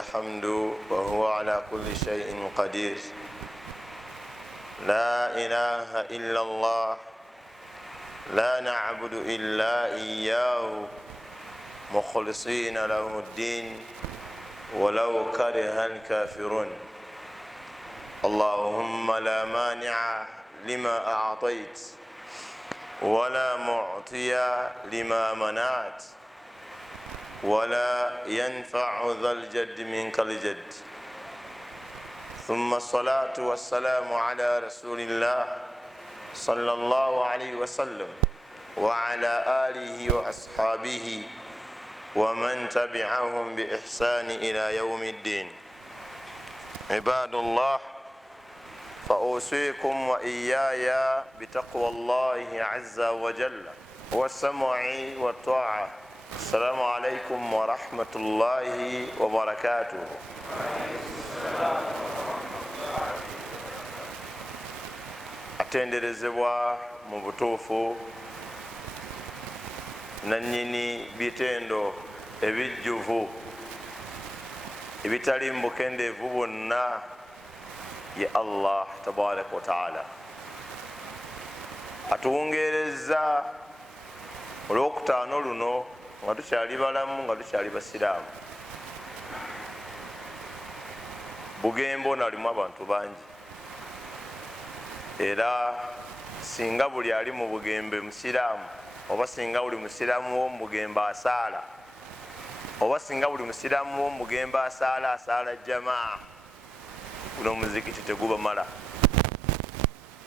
الحمد وهو على كل شيء قدير. لا إله إلا الله لا نعبد إلا إياه مخلصين له الدين ولو كره الكافرون. اللهم لا مانع لما أعطيت ولا معطي لما منعت ولا ينفع ذا الجد منك الجد. ثم الصلاة والسلام على رسول الله صلى الله عليه وسلم وعلى آله وأصحابه ومن تبعهم بإحسان إلى يوم الدين. عباد الله، فأوصيكم وإياي بتقوى الله عز وجل والسمع والطاعة. السلام عليكم ورحمة الله وبركاته. atenderezebwa mu butuufu nannyini bitendo ebijjuvu ebitali mu bukendeevu bwonna ye Allah tabaraka wa taala. atuwungereza olwokutaano luno nga tukyali balamu, nga tukyali basiraamu. Bugembe ono alimu abantu bangi, era singa buli ali mu Bugembe musiraamu, oba singa buli musiraamu w'omu Bugembe asaala, oba singa buli musiraamu w'omu Bugembe asaala jamaa, guno omuzikiti tegubamala.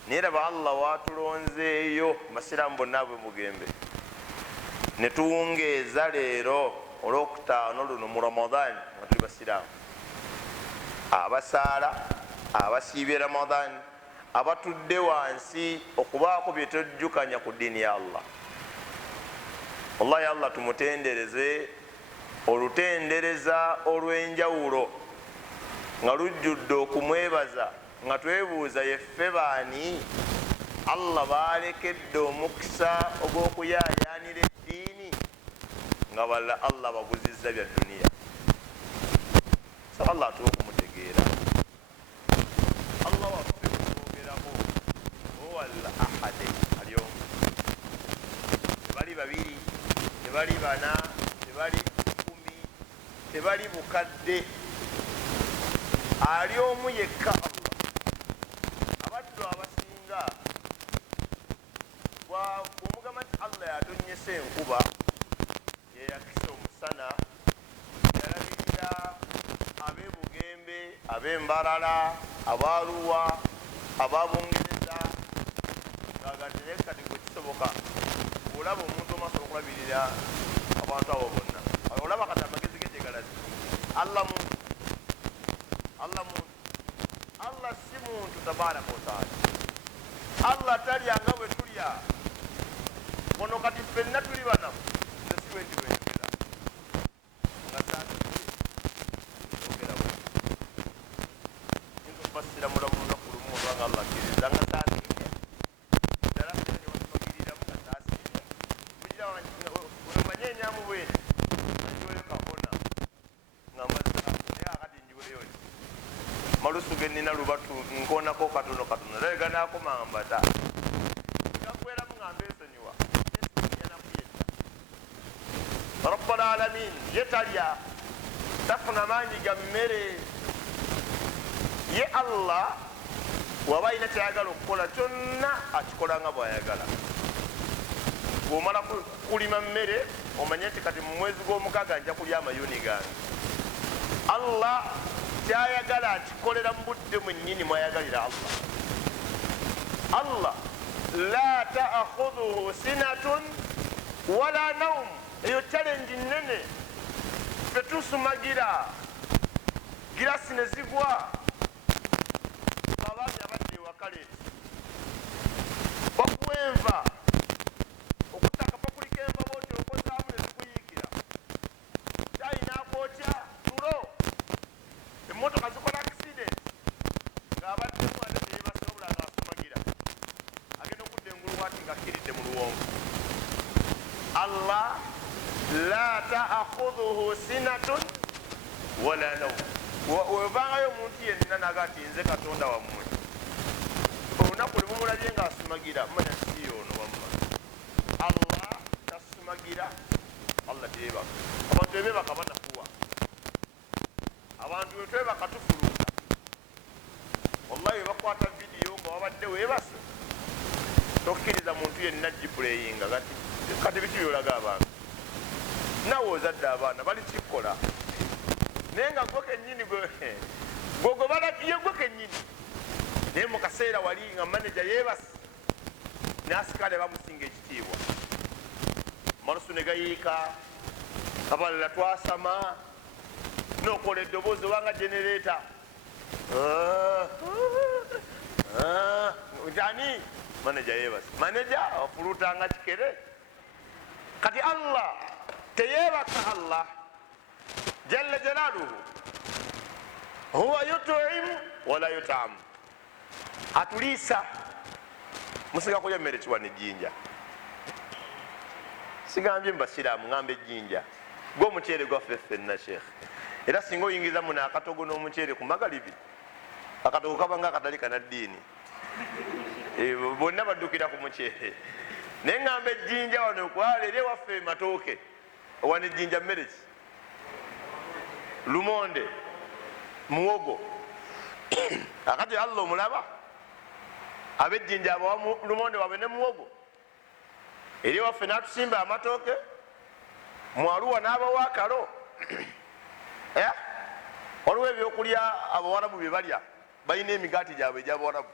Naye raba Allah watulonzeeyo basiraamu bonna ab'e Bugembe, ne tuwungeeza leero olwokutaano luno mu Ramadhan nga tuli basiraamu, abasaala, abasiibye Ramadhan, abatudde wansi okubaako byetojjukanya ku ddiini ya Allah. Wallahi Allah tumutendereze olutendereza olw'enjawulo nga lujjudde okumwebaza, nga twebuuza yeffe baani Allah balekedde omukisa ogw'okuyaayaanira eddiini nga balla Allah baguzizza bya duniya. So Allah atuwe okumutegeera. Allah waffe okwogerako huwa al-ahad al-yawm. Tebali babiri, tebali bana, tebali 10, tebali bukadde, ali omu yekka Allah. Abaddu abasinga bw'omugamba nti Allah yatonyesa enkuba, yeyakisa omusana, yalabirira ab'e Bugembe, ab'e Mbarara, ab'Arua, ab'Abungereza, ng'agatire kati gwe kisoboka olaba omuntu omasobola okulabirira abantu abo bonna. Olaba kati amagezi ge gyegalazi. Allah muntu, Allah si muntu tabaraka wa taala. Allah talya nga bwe tulya. Ono kati ffenna tuli banamu, nze si bwe ndi bwenjogera nga saogera bwe nkubasira mulamu lunaku lumu olwanga Allah akkiriza nga saasiimye ddala newatubagiriramu nga saasiimye kugira omanye enyamu bwene anjiweyo kakona nga mazaamu naye akati njiweyo ki malusu ge nnina lubatu nkonako katono naye ganakomanga mbata gakweramu nga mbeesonyiwa Rabbul Alamin yetalya tafuna maanyi ga mmere. Ye Allah waba alina kyayagala okukola kyonna akikola nga bwayagala. Bw'omala kulima mmere omanye nti kati mu mwezi gw'omukaaga nja kulya amayuni gange. Allah kyayagala akikolera mu budde mwennyini mwayagalira Allah. Allah la ta'khudhuhu sinatun wala nawm. Eyo challenge nene fetusumagira girasi ne zigwa abaami abadde ewakaleeti bakuwenva okutaka pakulika enva boti okozaamu ne zikuyiikira tayi nakwokya tulo emmotoka zikola accident ng'abaddemu ate teyebasobula ng'asumagira agenda okudda engulu bwati ng'akkiridde mu luwongo. Allah la ta'khudhuhu sinatun wala nawm. Wevangayo omuntu yenna naga ati nze katonda wammwe, olunaku lwemumulabye nga asumagira manya si ono wamma. Allah tasumagira, Allah tebaka. Abantu bebaka banakuwa, abantu wetwebaka tufuluta. Wallahi webakwata vidiyo nga wabadde webase, tokkiriza muntu yenna gipuleyinga kati biki byolaga abantu. Nawe ozadde abaana bali kikola naye nga gwe kennyini gwogo balabye gwe kennyini, naye mukaseera wali nga maneja yebase nasikale bamusinga ekitiibwa, malusu ne gayiika, abalala twasama nokola eddoboozi obanga genereeta ani maneja yebase, maneja afulutanga kikere. Kati Allah teyebaka, Allah jalla jalaluhu huwa yut'imu wala yut'am, atuliisa. Musiga kulya mmere kiwani ejjinja, sigambye mubasiraamu ngambe ejjinja gwe omuceere gwaffe ffenna sheekh. Era singa oyingiza muno akatogo n'omuceere ku magalibi, akatogo kabanga akatali kanaddiini, bonna baddukira ku muceere. Naye ngamba ejjinja wano kwala eri ewaffe matooke wana ejjinja mmere ki, lumonde, muwogo. Akati Allah omulaba ab'ejjinja abawa lumonde wabe ne muwogo, eri ewaffe n'atusimba amatooke, mwaluwa n'abawa akalo. Waliwo ebyokulya abawarabu bye balya, balina emigaati gyabwe egy'abawarabu.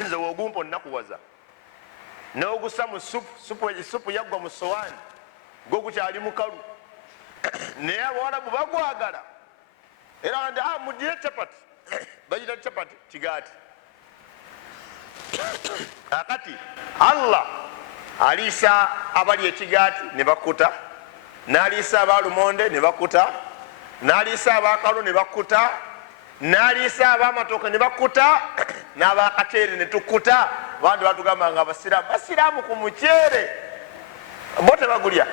Nze wogumpa onnakuwaza n'ogussa mu supu yaggwa mu sowaani gwe gukyali mukalu, naye abawarabu bagwagala. Era ndi mudire capati, bagita capati kigaati. Akati Allah aliisa abali ekigaati ne bakuta, n'aliisa abalumonde ne bakuta, n'aliisa abakalu ne bakuta, n'aliisa abamatooke ne bakuta, n'abakaceere ne tukuta. Bandi batugamba nga abasiraamu ku muceere bo tebagulya.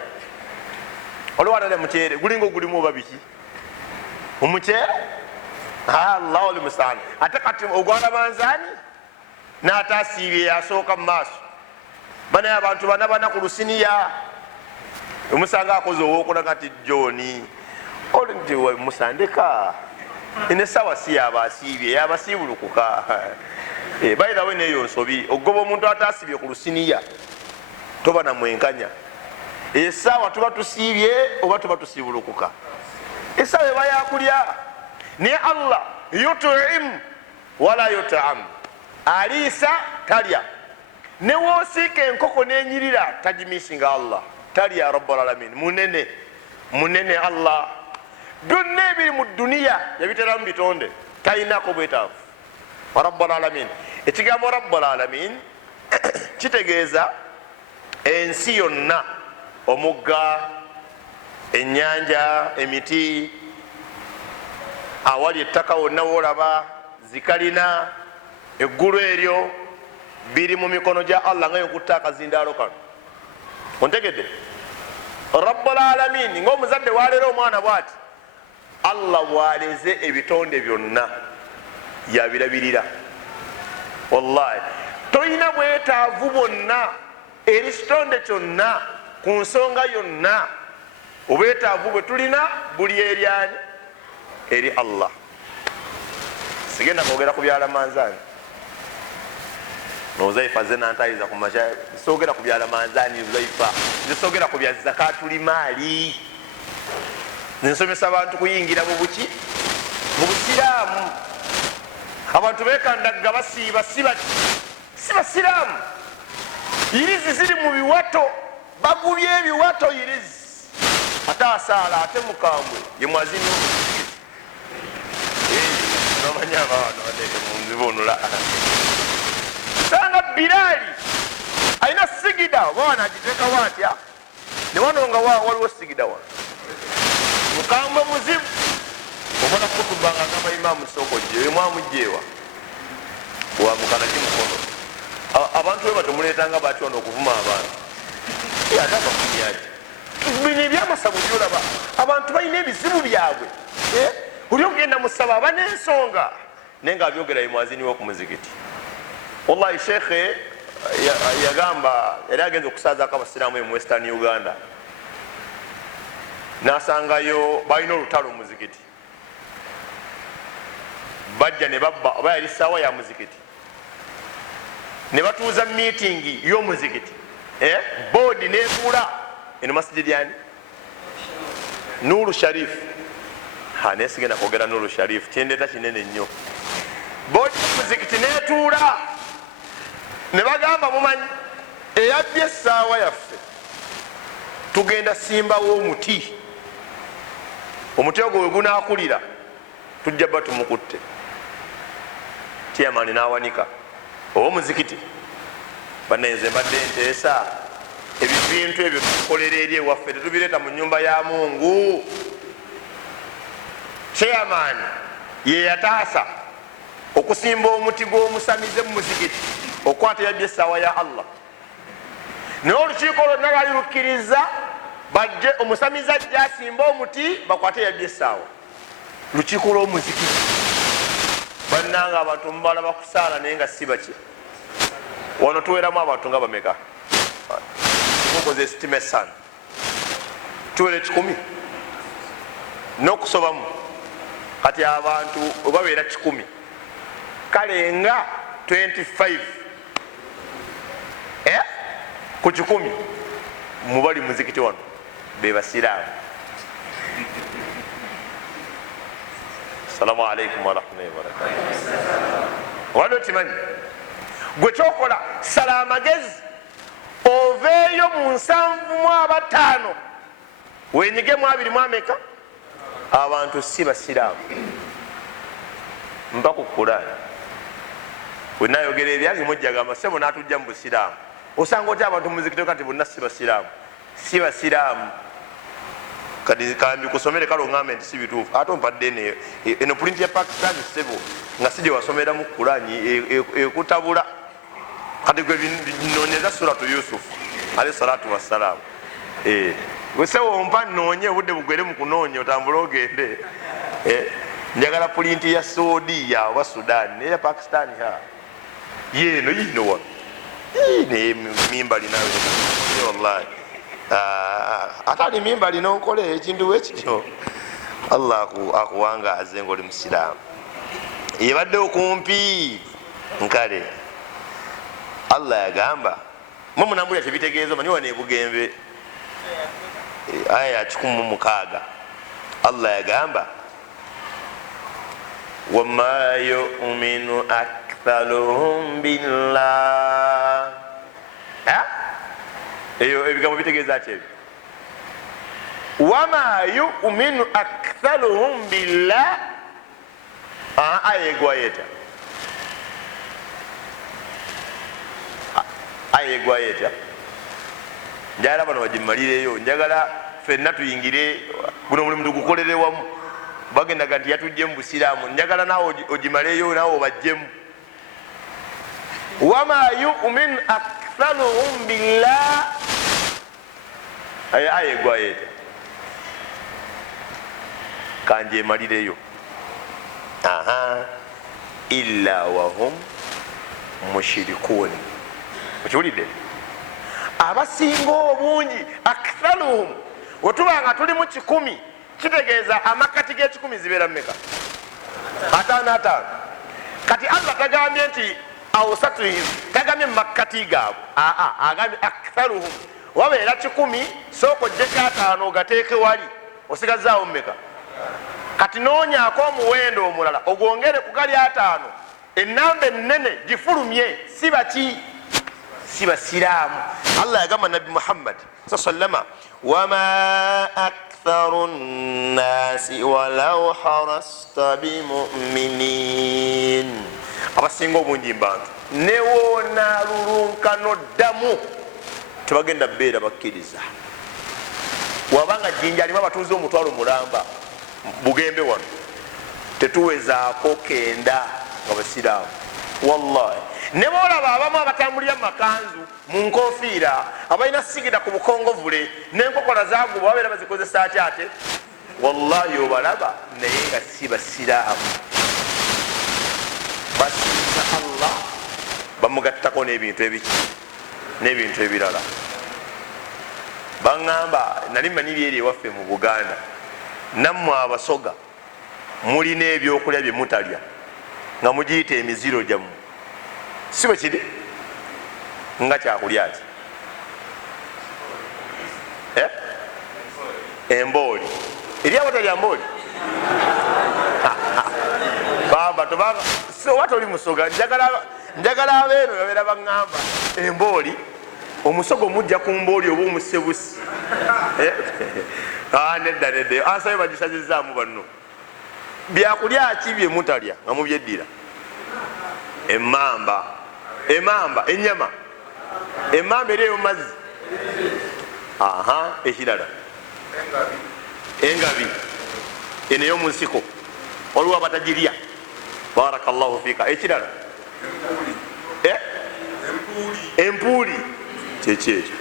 Olwatale muceere gulinga ogulimu oba biki omuceere, Allahu almustaan. Ate kati ogwala manzaani n'ate asiibye yasooka mu maaso. Banaye abantu bana ku lusiniya, omusanga akoze owokulaga nti Jooni oli nti musandeka ene sawa si yaba asiibye yaba siibulukuka. Bayirawe neyo nsobi ogoba omuntu atasibye ku lusiniya toba na mwenkanya. Esaawa tuba tusiibye oba tuba tusibulukuka, esaawa eba yakulya. Naye Allah yut'im wala yut'am, aliisa talya. Ne woosiika enkoko n'enyirira tagimiisinga Allah, talya rabbul alamin. Munene Allah. Byonna ebiri mu duniya yabiteramu bitonde, talinako bwetaavu. Rabbul alamin, ekigambo rabbul alamin kitegeeza ensi yonna, omugga, ennyanja, emiti, awali ettaka wonna woolaba, zikalina, eggulu eryo biri mu mikono gya Allah nga yokutta akazindaalo kano. Ontegedde? Rabbul alamin ng'omuzadde waleera omwana bw'ati, Allah bw'aleze ebitonde byonna yabirabirira. Wallahi toyina bwetaavu bwonna eri kitonde kyonna ku nsonga yonna. Obwetaavu bwe tulina buli eryani? Eri Allah. Sigenda kwogera ku byala manzaani, nozaifa ze nantayiza ku masha, soogera ku byala manzaani zaifa, zisoogera ku bya zakatuli maali. Nsomesa abantu kuyingira mu buki, mu busiraamu. Abantu bekandaga basiiba si basiraamu. Irizi ziri mu biwato, bagubye ebiwato irizi. Ate asaala ate mukambwe ye mwazini omusigizi. Nomanya abaana bateeke mu nzibonula. Sanga Bilaali alina sigida obawana agiteekawo atya, ne wano nga waliwo sigida wano. Mukambwe muzibu obona kutuba nga agamba Imaamu Sokojje oyo mwamugjeewa wamukana kimukono. Abantu we batumuleetanga batyo wano okuvuma abantu. Ataba kunyaji bino ebyamasabu byolaba abantu balina ebizibu byabwe oli ogenda musaba aba n'ensonga naye nga abyogera ye mwazini wo ku muzikiti. Wallahi shekhe yagamba yali agenza okusazaako abasiraamu mu Western Uganda, nasangayo balina olutalo muzikiti, bajja ne babba oba yali saawa ya muzikiti, ne batuuza meeting y'omuzikiti, boodi netuula eno masjidi yani Nuru Sharif. Nesigenda kwogera Nuru Sharif, kyendeeta kinene nnyo. Boodi y'omuzikiti netuula ne bagamba mumanyi eyabbye essaawa yaffe tugenda simbawo omuti, omuti ogwo we gunaakulira tujja bba tumukutte. Chairman n'awanika ow'omuzikiti, banenze mbadde nteesa ebintu ebyo tukolera eri ewaffe tetubireeta mu nnyumba ya Mungu. Chairman ye yataasa okusimba omuti gw'omusamize mu muzikiti okwata yabbye essaawa ya Allah, naye olukiiko lwonna lwali lukkiriza bajje omusamize ajja asimba omuti bakwate yabbye essaawa. Lukiiko lw'omuzikiti bannanga abantu mubala bakusaala naye nga si baki. Wano tuweramu abantu nga bameka? Tukoze esitime sana tuwere 10 n'okusobamu kati abantu obabeera 10 kale nga 25 ku 10 mubali muzikiti wano be basiraamu. Assalamu alaikum warahmatullahi wabarakatuh. Waliwo kimanyi gwe kyokola sala amagezi oveeyo mu 7:5 wenyige mu 2 abantu si basiraamu mpa ku Qur'ani wenayogera ebyange mujjagamba sebo natujja mu busiraamu osanga oti abantu muzikiti kati bonna si basiraamu. Si basiraamu kati kambi kusomere kale ongambe nti si bituufu ate ompadde eno pulinti ya Pakistani sebo nga sije wasomera mu Qur'ani ekutabula kati gwe binonyeza suratu Yusuf alayhi salatu wassalamu. Wesewo ompa nonye obudde bugwere mu kunoonya otambule ogende. Njagala pulinti ya Saudiya oba Sudan neya Pakistani yeno yino wano ne mimba linawe wallahi atali mimba lino nkole ekintu wekityo. Allah akuwangaaze ng'oli musiraamu yebadde okumpi nkale. Allah yagamba mwe munambulira tebitegeeza manyi wane Bugembe aya ya 16 Allah yagamba wama yu'minu aktharuhum billah. Eyo ebigambo bitegeeza ki ebyo? Wama yu'minu aktharuhum billah. Aya egwayeta aya egwayeta njagala bano bagimalireyo, njagala ffenna tuyingire guno mulimu tugukolere wamu. Bagendaga nti yatujje mu busiraamu, njagala naawe ogimaleyo naawe obajjemu. Wama yu'min aktharuhum billah. Aya egwayeta kanje emalireyo illa wahum mushrikun. Okiwulidde? Abasinga obungi aktharuhum wetubanga tuli mu 10 kitegeeza amakati g'10 zibeera mmeka? 5. Kati Allah tagambye nti awsatuhum, tagambye makati gaabwe, agambye aktharuhum. Wabeera 10 sooka ogyeko 5 ogateeke wali osigazaawo mmeka? Kati noonyaako omuwendo omulala ogwongere ku gali 5 ennamba ennene gifulumye si baki? Si basiraamu. Allah yagamba Nabi Muhammad sallama wama aktharu nnasi walau harasta bimuminin. Abasinga obungi mbantu newoona lulunkano ddamu tebagenda beera bakkiriza. Wabanga jjinja alimu abatunzi omutwalo mulamba Bugembe wano tetuwezaako 9 nga basiraamu wallahi. Ne boolaba abamu abatambulira mu makanzu mu nkofiira abalina sigida ku bukongovule n'enkokola zaaguba babeera bazikozesa ati ate wallahi obalaba naye nga si basiraamu, basinza Allah bamugattako n'ebintu ebiki n'ebintu ebirala. Baŋŋamba nali manyi eri ewaffe mu Buganda, nammwe abasoga mulina ebyokulya bye mutalya nga mugiyita emiziro gyammwe, si bwe kiri? Nga kyakulya ki? Embooli eri abatalya mbooli? Baba tobanga oba toli musoga, njagala abeeno babeera baŋŋamba embooli, omusogo mujja ku mbooli oba omusebusi. Nedda nedda, ansabe bagisazizaamu banno. Byakulya ki bye mutalya nga mubyeddira? Emmamba, emamba, ennyama, emmamba eri ey'omumazzi. Ekirala engabi, eno ey'omunsiko, waliwo abatagirya. Barakallahu fika. Ekirala empuuli, kyekyeekyo.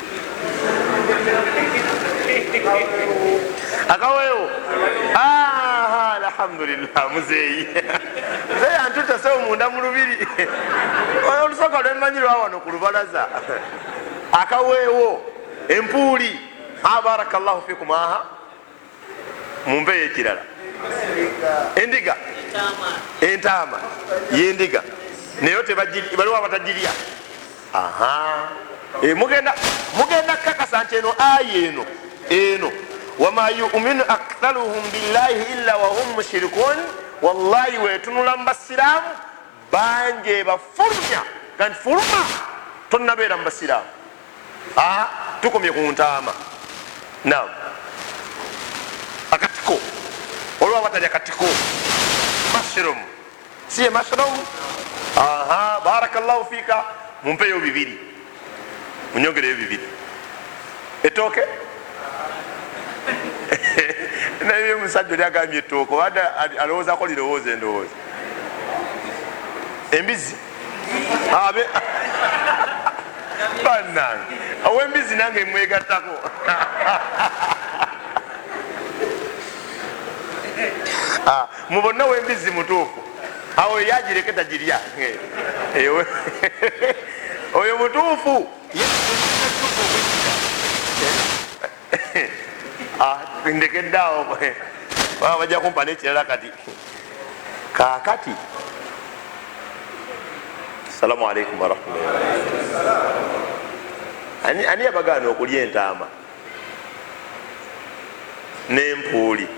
Akaweewo, alhamdulillah, muzeeyi muzeeyi antutasewo munda mu lubiri. Olusoka lwemanyi lwa wano ku lubalaza. Akaweewo, empuuli, barakallahu fikum. Mumpeeyo ekirala. Endiga, entaama yendiga nayo baliwo abatagirya. Mugenda kakasa nti eno aya eno wama yuminu aktharuhum billahi illa wahum mushrikun, wallahi wetunula mu basiraamu banje bafulumya ganti fuluma tonnabeera mu basiraamu. Tukomye ku ntaama. Naam, akatiko, olwa batalya katiko, mushroom, siye mushroom. Barakallahu fika. Mumpeyo bibiri, munyongereyo bibiri. Etooke naye omusajja oli agambye ettooke obadde alowoozako lirowooza endowooza. Embizi bannange, ow'embizi nange mwegattako. Mu bonna w'embizi mutuufu, awo yagireke tagirya, oyo mutuufu. Ndekeddaawo baba bajja kumpa n'ekirala kati. Kaakati, assalamu alaikum warahmatullahi. Ani yabagaana okulya entaama n'empuuli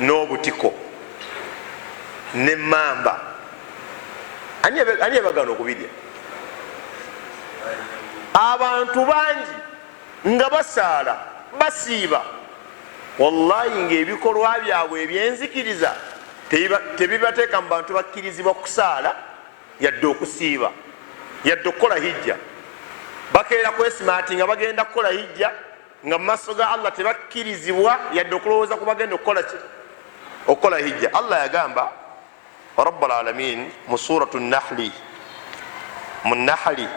n'obutiko n'emmamba? Ani yabagaana okubirya? Abantu bangi nga basaala basiiba, wallahi ngaebikolwa byabwe ebyenzikiriza tebibateeka mu bantu bakkirizibwa kusaala yadde okusiiba yadde okukola hijja. Bakeera kwesimaati nga bagenda kukola hijja nga mu maaso ga Allah tebakkirizibwa yadde okulowooza ku bagenda okukola hijja. Allah yagamba rabbul alamin mu suratu nahli, mu nahli,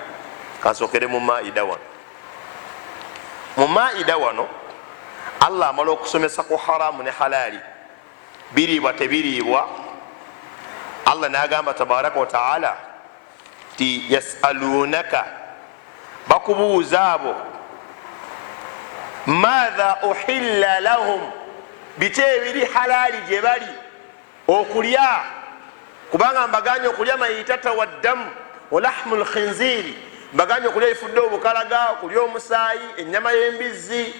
kansokere mu maida wano. Mu maida wano Allah amala okusomesa ku haramu ne halali, biriibwa tebiriibwa. Allah nagamba tabaraka wa taala ti yasalunaka, bakubuuza abo, madha uhilla lahum, biki ebiri halali gye bali okulya, kubanga mbaganye okulya mayitata waddamu walahmu lkhinziri, mbaganye okulya efudde obukalaga, okulya omusaayi, ennyama y'embizzi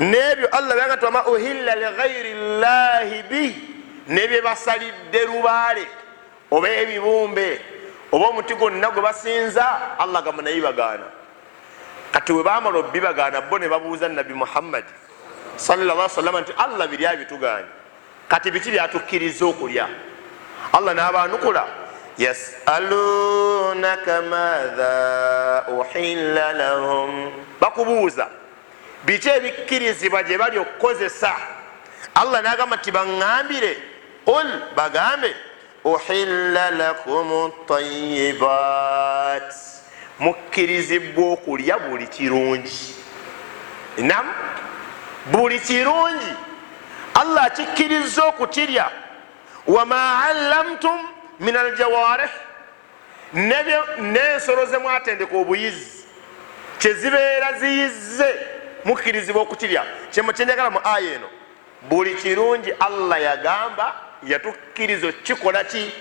n'ebyo. Allah byanga twama uhilla lighairi llahi bih, nebye basalidde lubaale oba ebibumbe oba omuti gwonna gwe basinza, Allah gamba naye bagaana. Kati we baamala obbibagaana bo ne babuuza Nabi Muhammad sallallahu alaihi wasallam nti Allah biri abitugaanye, kati biki byatukkiriza okulya? Allah n'abaanukula, yasalunaka madha uhilla lahum, bakubuuza biki ebikkirizibwa gye bali okukozesa. Allah n'agamba nti baŋŋambire, qul, bagambe, uhilla lakum at-tayyibat, mukkirizibwa okulya buli kirungi. Nam buli kirungi Allah akikkiriza okukirya. Wama allamtum min aljawarih, n'ensolo ze mwatendeka obuyizi kyezibeera ziyizze mukkirizibwa okukirya. Kyenjagala mu aya eno, buli kirungi Allah yagamba yatukkiriza okukikola ki?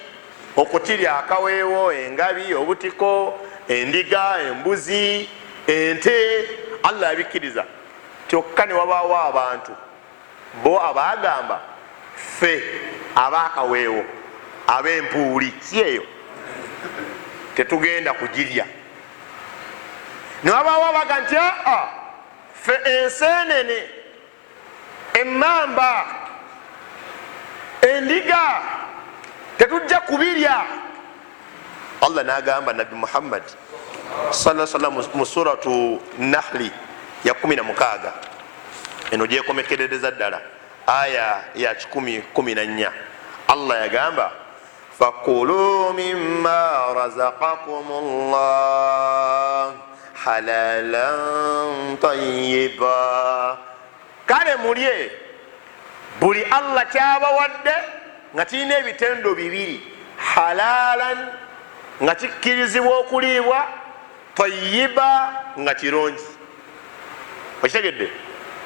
Okukirya. Akaweewo, engabi, obutiko, endiga, embuzi, ente, Allah yabikkiriza. Kyokka ne wabaawo abantu bo abaagamba ffe ab'akaweewo, ab'empuuli, si eyo tetugenda kugirya. Ne wabaawo abaga nti aa, ffe enseenene, emmamba, endiga tetujja kubirya. Allah n'agamba Nabi Muhammad sallallahu alaihi wasallam mu suratu Nahli ya 16, eno gyekomekerereza ddala aya ya 10-14. Allah yagamba fakulu mimma razaqakumullah halalan tayyiba, kale mulye buli Allah kyabawadde nga kirina ebitendo bibiri, halalan nga kikkirizibwa okuliibwa, tayyiba nga kirungi. Okitegedde?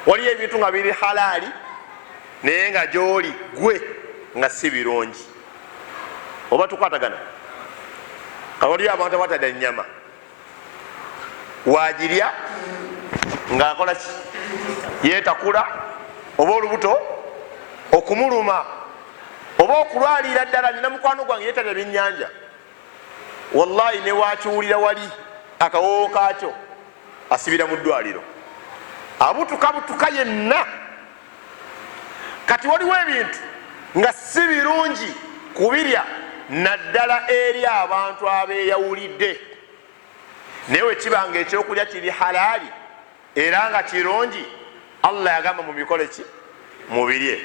Waliyo ebintu nga biri halaali naye nga gyoli gwe nga si birungi. Oba tukwatagana? Waliyo abantu abatadde ennyama, wagirya ng'akola ki? Yeetakula, oba olubuto okumuluma, oba okulwalira ddala. Nina mukwano gwange yeetadde ebyennyanja, wallahi ne wakiwulira wali akawoowo kaakyo asibira mu ddwaliro, abutuka butuka yenna. Kati waliwo ebintu nga si birungi kubirya naddala eri abantu abeeyawulidde, naye wekibanga ekyokulya kiri halaali era nga kirungi, Allah yagamba mu bikole ki? Mubirye.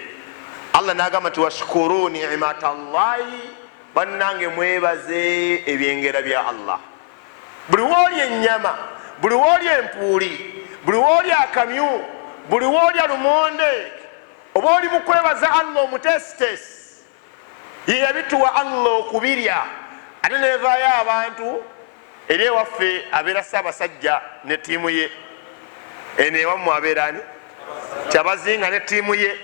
Allah n'agamba nti washkuru ni'matallahi, bannange mwebaze ebyengera bya Allah. Buli woolya ennyama, buli woolya empuuli, buli woolya akamyu, buli woolya lumonde, oba oli mukwebaza Allah omutesitesi, ye yabituwa Allah okubirya. Ate nevaayo abantu eri ewaffe abeera Ssaabasajja ne ttiimu ye, eno ewammwe abeera ani? Kyabazinga ne ttiimu ye,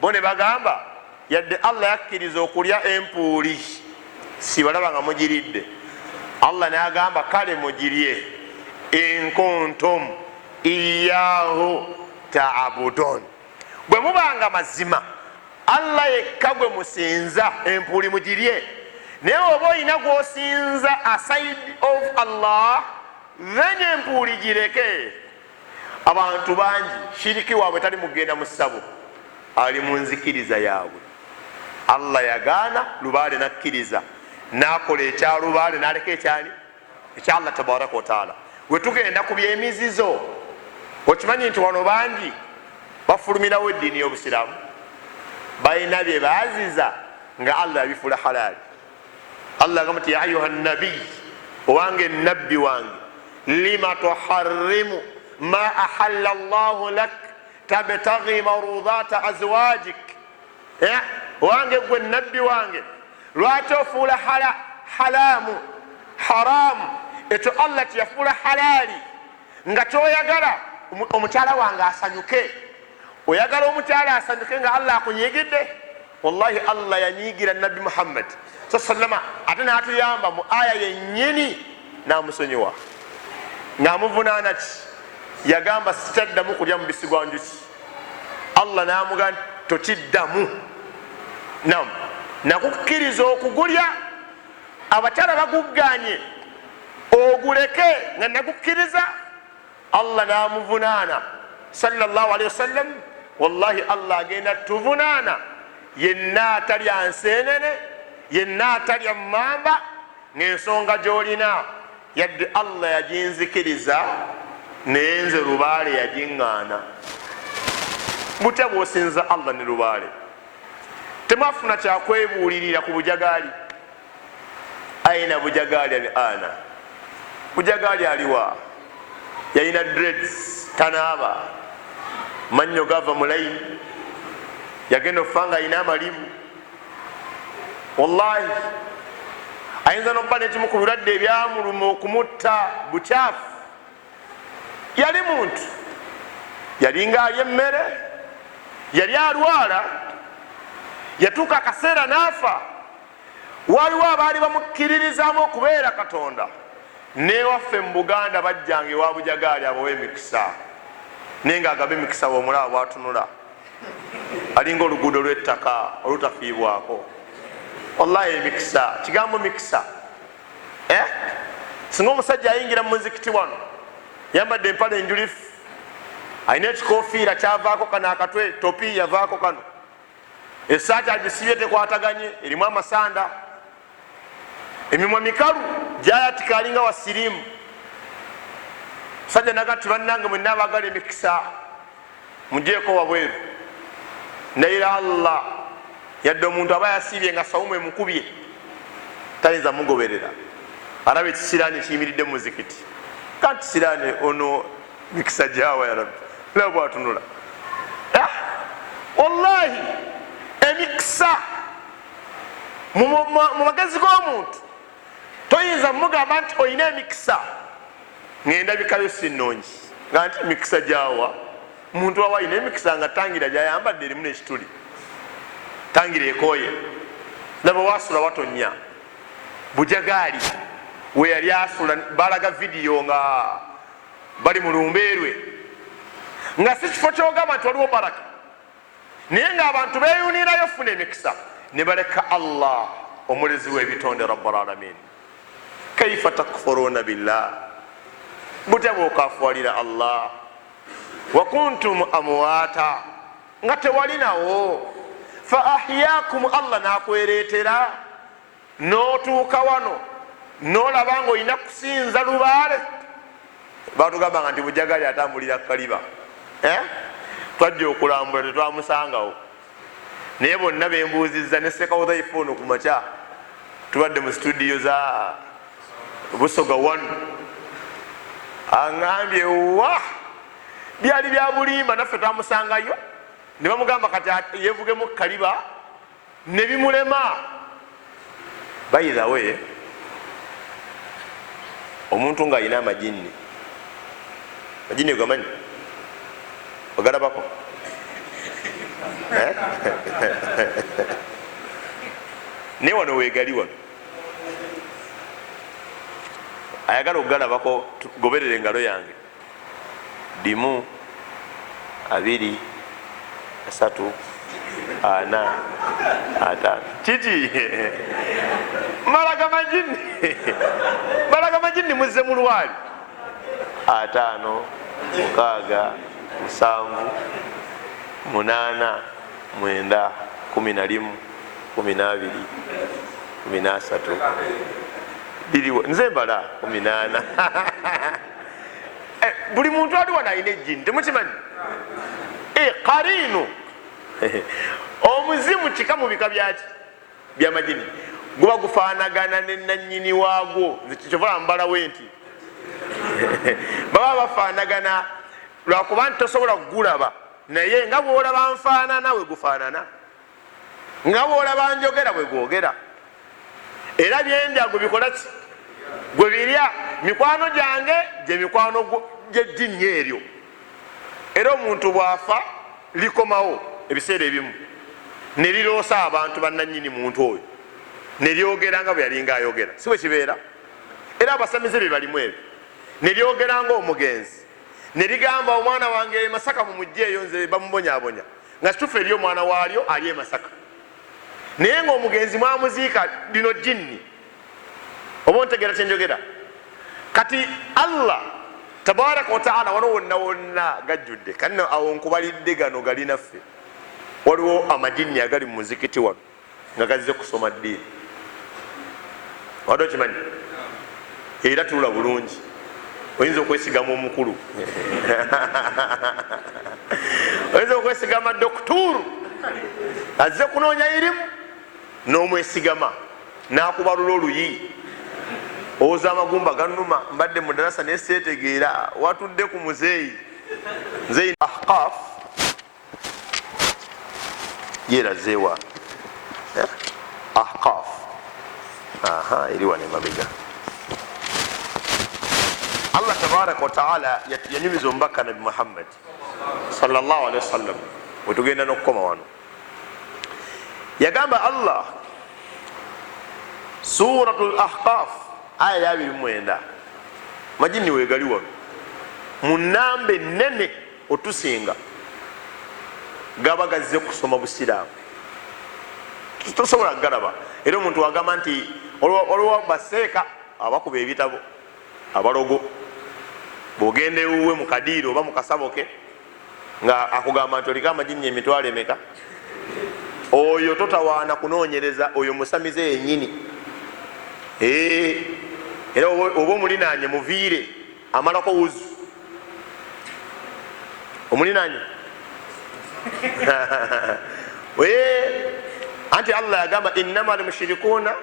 bo ne bagamba yadde Allah yakkiriza okulya empuuli sibalaba nga mugiridde. Allah n'agamba kale mugirye in kuntum iyyahu ta'budun, bwe mubanga mazima Allah yekka gwe musinza, empuuli mugirye. Naye oba olina gwosinza aside of Allah, then empuuli gireke. Abantu bangi shiriki waabwe tali mugenda mu ssabo, ali mu nzikiriza yaabwe. Allah yagaana, lubaale nakkiriza, nakola ekya lubaale naleka ekyani ekya Allah tabaraka wa taala. Wetugenda ku byemizizo, okimanyi nti wano bangi bafulumirawo eddiini y'obusiraamu, balina bye baaziza nga Allah yabifula halaali. Allah agamba nti ya ayuha nabiy, owange nabbi wange, lima tuharrimu ma ahalla Allahu lak tabtaghi marudata azwajik. Owange gwe nabbi wange, lwaki ofuula halamu haramu ekyo Allah kyeyafuula halaali nga kyoyagala omukyala wange asanyuke? Oyagala omukyala asanyuke nga Allah akunyigidde? Wallahi Allah yanyigira nabbi Muhammad sallama, ate n'atuyamba mu aya yennyini n'amusonyiwa ng'amuvunaana ki? Yagamba sitaddamu kulya mubisi gwa njuki. Allah n'amugamba tokiddamu, nam nakukkiriza okugulya, abakyala bagugganye oguleke nga nakukkiriza. Allah n'amuvunaana sallallahu alaihi wasallam. Wallahi Allah agenda tuvunaana yenna atalya nseenene, yenna atalya mmamba, ng'ensonga gy'olina yadde Allah yaginzikiriza naye nze lubaale yagiŋŋaana. Butya bw'osinza Allah ne lubaale? Temwafuna kyakwebuulirira ku bujagaali? Aina bujagaali al-ana? Bujagaali aliwa? Yalina dreads, tanaaba. mannyo gava mu layini, yagenda okufa nga ayina amalimu. Wallahi ayinza nokuba nekimu ku birwadde ebyamuluma okumutta bukyafu. Yali muntu, yalinga alya emmere, yali alwala, yatuuka akaseera n'afa. Waliwo abaali bamukkiririzaamu okubeera Katonda. Newaffe mu Buganda bajjanga ewa Bujagaali abawa emikisa, naye nga agaba emikisa bwomulaba bwatunula alinga oluguudo lw'ettaka olutafiibwako. Wallahi emikisa, kigambo mikisa. Singa omusajja ayingira mu muzikiti wano yambadde empale enjulifu, alina ekikofiira kyavaako kano akatwe, topi yavaako kano, esaati agisibye tekwataganye, erimu amasanda, emimwa mikalu gyayatika alinga wa siriimu. Musajja naga tibannange mwenna abagala emikisa mugyeko wabweru. Naye Allah yadde omuntu aba yasiibye nga sawumu emukubye tayinza mugoberera. Araba ekisiraani kiyimiridde mu muzikiti, kanti siraani ono mikisa gyawa ya Rabbi, laba bwatunula. Wallahi emikisa mu magezi g'omuntu toyinza mugamba nti oyina emikisa ng'endabikayo si nnungi, nga nti emikisa gyawa. Muntu wawa ayina emikisa nga tangira gyayambadde erimu n'ekituli, tangira ekooye, laba wasula watonya. Bujagaali we yali asula, balaga vidiyo nga bali mu lumbeerwe, nga si kifo kyogamba nti waliwo baraka, naye ng'abantu beeyunirayo funa emikisa ne baleka Allah omulezi w'ebitonde Rabbul Alamin. Kaifa takfuruna billah, butya bw'okafuwalira Allah. Wa kuntum amwata, nga tewalinawo. Fa ahyakum, Allah nakwereetera n'otuuka wano n'olaba nga olina kusinza lubaale. Batugamba nti Bujagaali atambulira kaliba, twajja okulambula tetwamusangawo, naye bonna bembuuzizza ne Sekawudhaifu ono ku makya tubadde mu studio za Busoga 1, aŋŋambye wa byali bya bulimba, naffe twamusangayo ne bamugamba kati yevugemu kaliba ne bimulema. By the way, omuntu ng'alina amajini, majini gamanyi ogalabako? Naye wano weegali wano, ayagala okugalabako, goberera engalo yange. 1 2 3 4 5 kiki malaga majini malaga majini muzze mu lwali 5 6 7 8 9 11 12 13 diriwo nze mbala 18 buli muntu ali wano alina ejjini, temukimanyi? Qarinu omuzimu kika mu bika byaki byamajini, guba gufaanagana ne nannyini waagwo. Kyova mbalawo nti baba bafaanagana lwakuba nti tosobola kugulaba, naye nga bwolaba nfaanana we gufaanana, nga bwolaba njogera bwe gwogera. Era byendya gwe bikola ki? Gwe birya. Mikwano gyange gye mikwano gy'ejjinnya eryo. Era omuntu bw'afa likomawo ebiseera ebimu ne liroosa abantu bannannyini muntu oyo, ne lyogera nga bwe yalinga ayogera, si bwe kibeera? Era abasamize bye balimu ebyo, ne lyogera ng'omugenzi, ne ligamba omwana wange Masaka mumugjeeyo nze bamubonyaabonya, nga kituufu eri omwana waalyo ali e Masaka, naye ng'omugenzi mwamuziika lino jjinni. Oba ontegeera kyenjogera? Kati Allah tabaraka wa taala wano wonna wonna gajjudde, kanno awo nkubalidde gano gali naffe. Waliwo amajini agali mu muzikiti wano nga gazze kusoma ddiini, wadde okimanyi? Era tuula bulungi, oyinza okwesigama omukulu oyinza okwesigama dokituru azze kunoonya irimu, n'omwesigama n'akubalula oluyi. Oza amagumba ganuma, mbadde mu darasa neseetegeera watudde ku muzeeyi. Nzeeyi Ahqaf yerazeewa ahqaf eri wane mabega. Allah tabaraka wataala yanyumiza omubaka nabi Muhammad sallallahu alaihi wasallam wetugenda nokukoma wano, yagamba Allah suratul ahqaf aya ya 29 majini wegali wano munambe nene otusinga gaba gazze kusoma busiraamu tosobola galaba. Era omuntu wagamba nti olwo baseeka abakuba ebitabo abalogo bwogenda ewuwe mu kadiiri oba mu kasaboke nga akugamba nti oliko amajini emitwalo emeka, oyo totawaana kunoonyereza, oyo musamize yennyini. Era oba omulinanye muviire amalako wuzu omulinanye anti Allah yagamba innama almushrikuuna,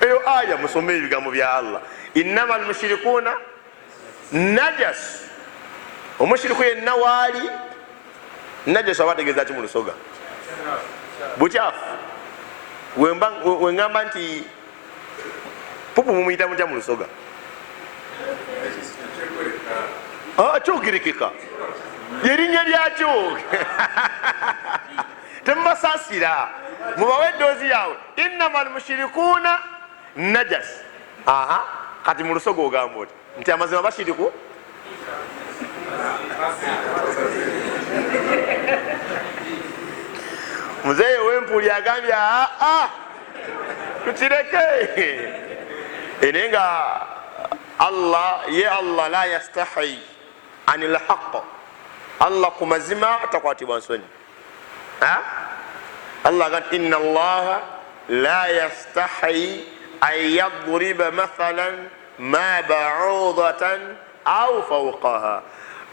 eyo aya musome ebigambo bya Allah, innama almushrikuuna najas. Omushiriku yenna waali najas abategeeza ki mu lusoga? Bukyafu. Wengamba nti pupu mumuyita mutya mu lusoga? Kyogirikika yerinnya lyakyo temubasaasira, mubawe eddoozi yawe. innama almushrikuuna najas. Kati mu lusoga ogamba oti nti amazima bashiriku? Muzeeyi w'Empuli agambye tukireke. Naye nga Allah la yastahi anil haqq, Allah ku mazima takwatibwa nsonyi. Allah agamba inna Allaha la yastahi an yadriba mathalan ma ba'udatan aw fawqaha.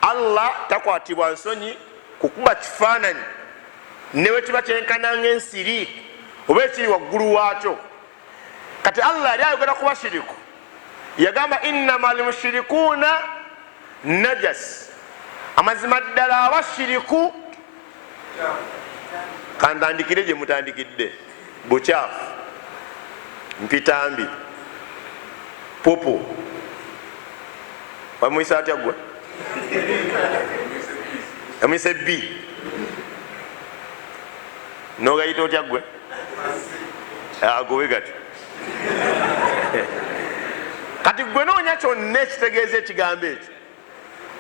Allah takwatibwa nsonyi kukuba kifaananyi newe kiba kyenkana ng'ensiri oba ekiri waggulu waakyo. Kati Allah yali ayogera ku bashiriku, yagamba innama almushrikuuna najas, amazima ddala abashiriku. Kantandikire gye mutandikidde, bukyafu, mpitambi, pupu. Wamuyisa atya gwe? Yamuyisa ebbi. Nogayita otya gwe? Agowe gati. Kati gwe noonya kyonna ekitegeeza ekigambo ekyo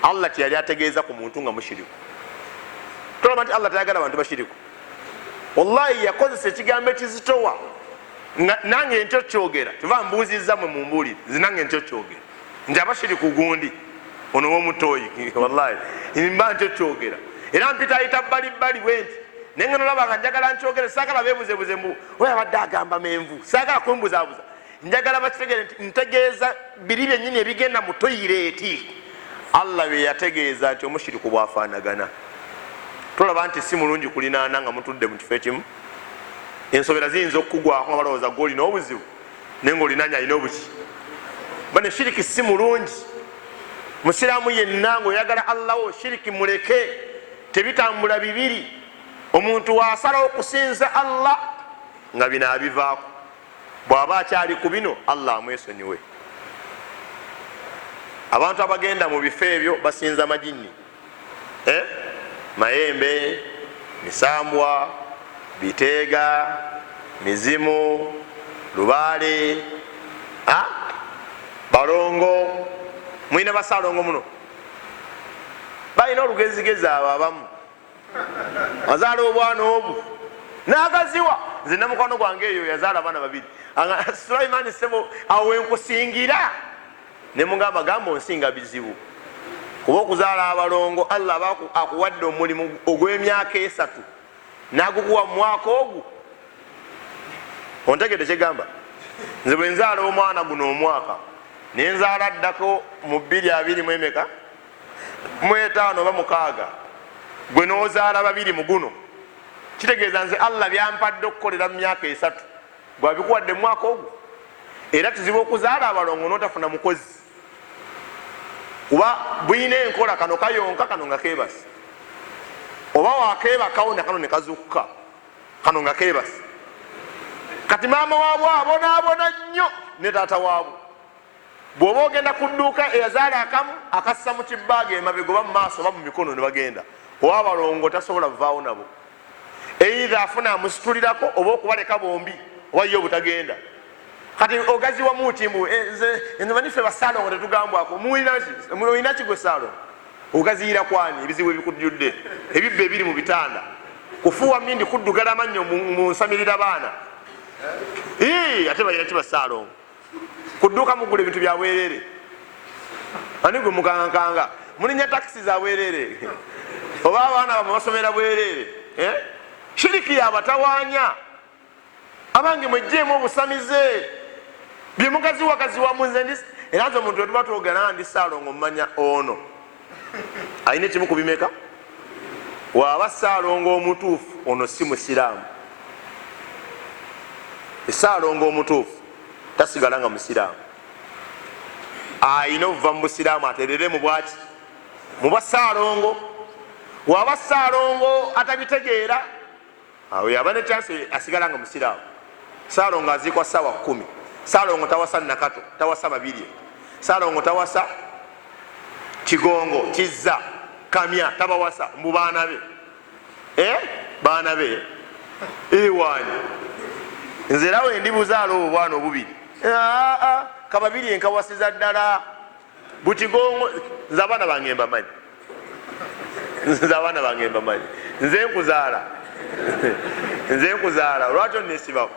Allah kyeyali ategeeza ku muntu nga mushiriku. Tolaba nti Allah tayagala bantu bashiriku. Wallahi yakozesa ekigambo ekizitowa nange ntyo kyogera, tuva mbuuzizza mwe mumbuulire, zinange ntyo kyogera nti abashiriku gundi ono w'omutoyi. Wallahi mba ntyo kyogera, era mpitayita bbalibbali bwe nti nenga nolabanga njagala nkyogere, saagala beebuzebuze mbu oyo abadde agamba menvu, saagala kumbuzaabuza, njagala bakitegere nti ntegeeza biri byennyini ebigenda mu toyireeti. Allah bye yategeeza nti omushiriku bwafaanagana. Tolaba nti si mulungi kulinaana nga mutudde mu kifo ekimu, ensobera ziyinza okukugwako nga balowooza gwe olina obuzibu naye nga olinanya alina obuki. Bane shiriki si mulungi. Musiraamu yenna ng'oyagala Allah wo shiriki muleke, tebitambula bibiri. Omuntu wasalawo okusinza Allah nga bino abivaako, bw'aba akyali ku bino Allah amwesonyiwe. Abantu abagenda mu bifo ebyo basinza majini, mayembe, misambwa, biteega, mizimu, lubaale, balongo. Mwina basalongo muno balina olugezigezi abo abamu azaala obwana obu n'agaziwa. Nze namukwano gwange eyo yazaala abaana babiri. Sulaiman sebo awo enkusingira ne mugamba gamba onsinga bizibu, kuba okuzaala abalongo Allah akuwadde omulimu ogw'emyaka 3 n'agukuwa mu mwaka ogwo. Ontegedde kyegamba? Nze bwe nzaala omwana guno omwaka ne nzaala ddako mu 2025 oba 6, gwe n'ozaala babiri mu guno, kitegeeza nze Allah byampadde okukolera mu myaka 3 gwabikuwadde mu mwaka ogwo. Era kizibu okuzaala abalongo n'otafuna mukozi, kuba buyina enkola, kano kayonka, kano nga keebasi. oba wakebakawo nakano nekazukka kano nga kebase kati maama waabwe abonaabona nnyo ne taata waabwe bw'oba ogenda ku dduuka eyazaala akamu akassa mu kibbaaga emabega oba mu maaso oba mu mikono ne bagenda oba abalongo tasobola vaawo nabo eitha afuna amusitulirako oba okubaleka bombi oba ye obutagenda kati ogaziwa mutimbu nze banife basaalongo tetugambwako mulina ki gwe saalongo ogaziyira kwani ebizibu ebikujjudde ebibba ebiri mu bitanda kufuuwa mindi kuddugala amannyo mu nsamirira baana ate bayira ki basaalongo kudduuka mugula ebintu byabwerere ani gwe mukankanga mulinya takisi zabwerere oba abaana bamwe basomera bwerere shiriki yabatawanya abange mwejjeemu obusamize byemugazi wakazi wamunze era nze omuntu wetuba twogera ndi saalongo mumanya ono ayina ekimu kubimeka waaba saalongo omutuufu ono si musiraamu esaalongo omutuufu tasigala nga musiraamu ayina obuva mu busiraamu aterere mu bwaki mu basaalongo waaba saalongo atabitegeera awo yaba ne chance asigala nga musiraamu saalongo aziikwa ssaawa 10 saalongo tawasa nakato tawasa babirye saalongo tawasa kigongo kizza kamya tabawasa mbu baana be baana be ewaani nze era we ndibuzaala obwo bwana obubiri kababiri enkawasiza ddala bukigongo nze abaana bange mbamanyi nze abaana bange mbamanyi nze nkuzaala olwaki onesibawo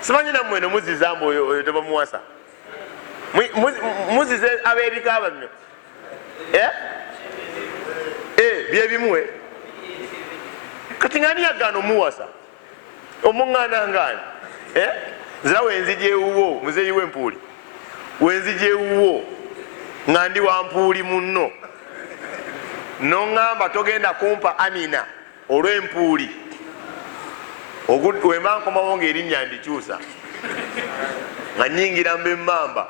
simanyi nammwe eno muzizambu oyo tebamuwasa muzize abebika bamyo byebimuwe kati ngani yagana omuwasa omuŋŋaana ngani nzira wenzija ewuwo muzeeyi w'empuuli wenzija ewuwo nga ndi wa mpuuli munno noŋŋamba togenda kumpa Amina olw'empuuli wemba nkomawo ngaerinnya ndikyusa nga nyingira mbe mmamba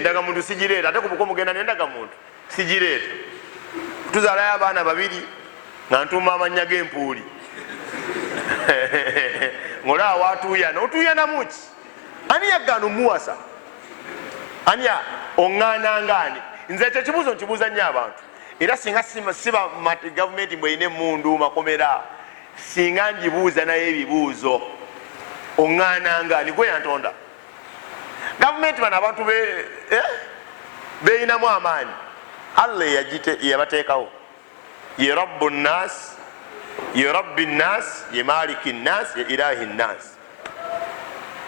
ndaga muntu sigireeta ate kubuko mugenda nendaga muntu sigireeta tuzaalayo abaana babiri nga ntuuma amannya g'empuuli ngolaba watuyana otuyana muki ani yagana omuwasa ani oŋŋaana ngaani nze ekyo ekibuuzo nkibuuza nnyo abantu era singa siba gavumenti mbweine emundu makomera singa njibuuza naye ebibuuzo oŋŋaana ngaani gwe yantonda gavumenti bano abantu beyinamu amaani allah yabateekawo ye rabbu nnas ye rabbi nnas ye maliki nnas ye ilahi nnas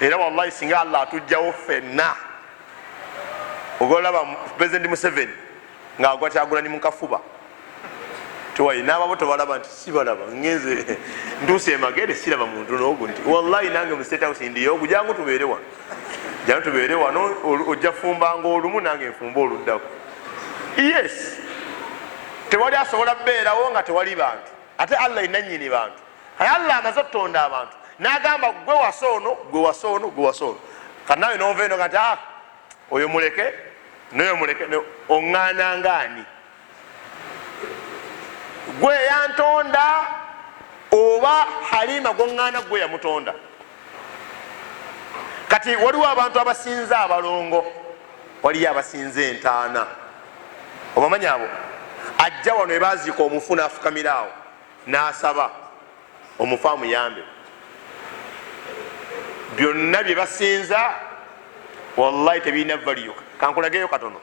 era wallahi singa allah atujjawo ffenna ogolaba president Museveni ngaagwa Kyagulanyi mukafuba tiwayi n'ababo tebalaba nti sibalaba ngenze ntuuse emagere siraba muntu n'ogu nti wallahi nange mu state house ndiyo ogu jangu tubeere wano jangu tubeere wano ojja fumbanga olumu nange nfumba oluddako yes tewali asobola kubeerawo nga tewali bantu ate allah inanyini bantu aye allah amaze okutonda abantu n'agamba gwe wasoono gwe wasoono gwe wasoono kati nawe nova eno kati oyo muleke noyo muleke oŋŋaana ngaani gwe yantonda oba Halima goŋŋaana gwe yamutonda kati waliwo abantu abasinza abalongo waliyo abasinza entaana obamanyi abo ajja wano ebaziika omufu n'afukamira awo n'asaba omufu amuyambe byonna bye basinza wallahi tebirina valiyo kankulageyo katono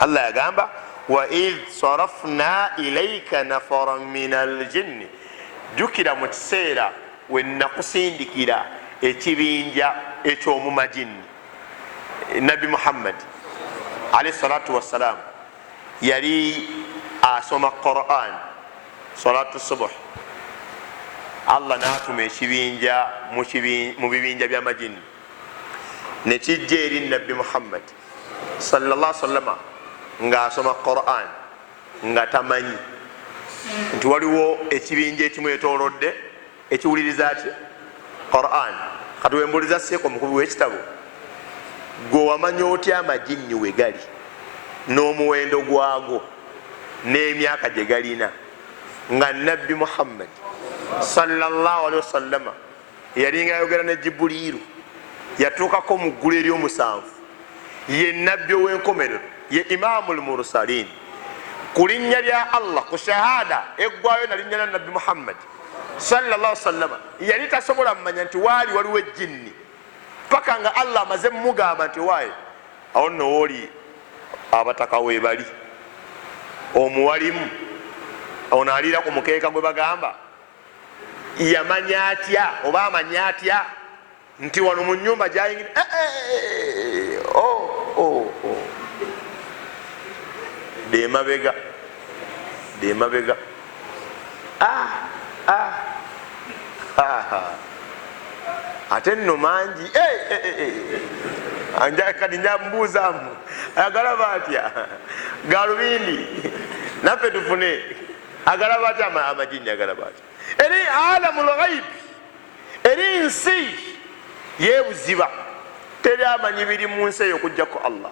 allah yagamba wa idh sarafna ilaika nafaran min aljinni jukira mu kiseera wenakusindikira ekibinja ekyomumajinni nabi Muhammad alayhi salatu wassalam yali asoma Quran salatu subuh allah n'atuma ekibinja mu bibinja by'amajinni nekijja eri nabbi Muhammad sallallahu sallama ng'asoma Quran nga tamanyi nti waliwo ekibinja ekimwetoolodde ekiwuliriza ati Quran kati wembuliza seeko omukubi w'ekitabo gwe wamanya otya amajinni we gali n'omuwendo gwago n'emyaka gye galina nga nabbi Muhammad sallallahu alaihi wasallama yalinga ayogera ne Jibuliru yatuukako mu ggulu ery'omusanvu ye nabbi ow'enkomerero ye Imamul Mursalin ku linnya lya Allah ku shahada eggwayo na linnya lya nabbi Muhammad sallallahu alaihi wasallama yali tasobola mmanya nti waali waliwo ejjinni paka nga Allah amaze mugamba nti waaye awo nno wooli abataka weebali omuwalimu ono aliira ku mukeeka gwe bagamba yamanya atya oba amanya atya nti wano mu nyumba gyayingira demabega ate nno mangi kati njambuuzamu agalaba atya galubindi naffe tufune agalaba atya amajinni agalaba atya eri alamul ghaibi eri nsi yebuziba teri amanyi biri mu nsi eyo okujjako Allah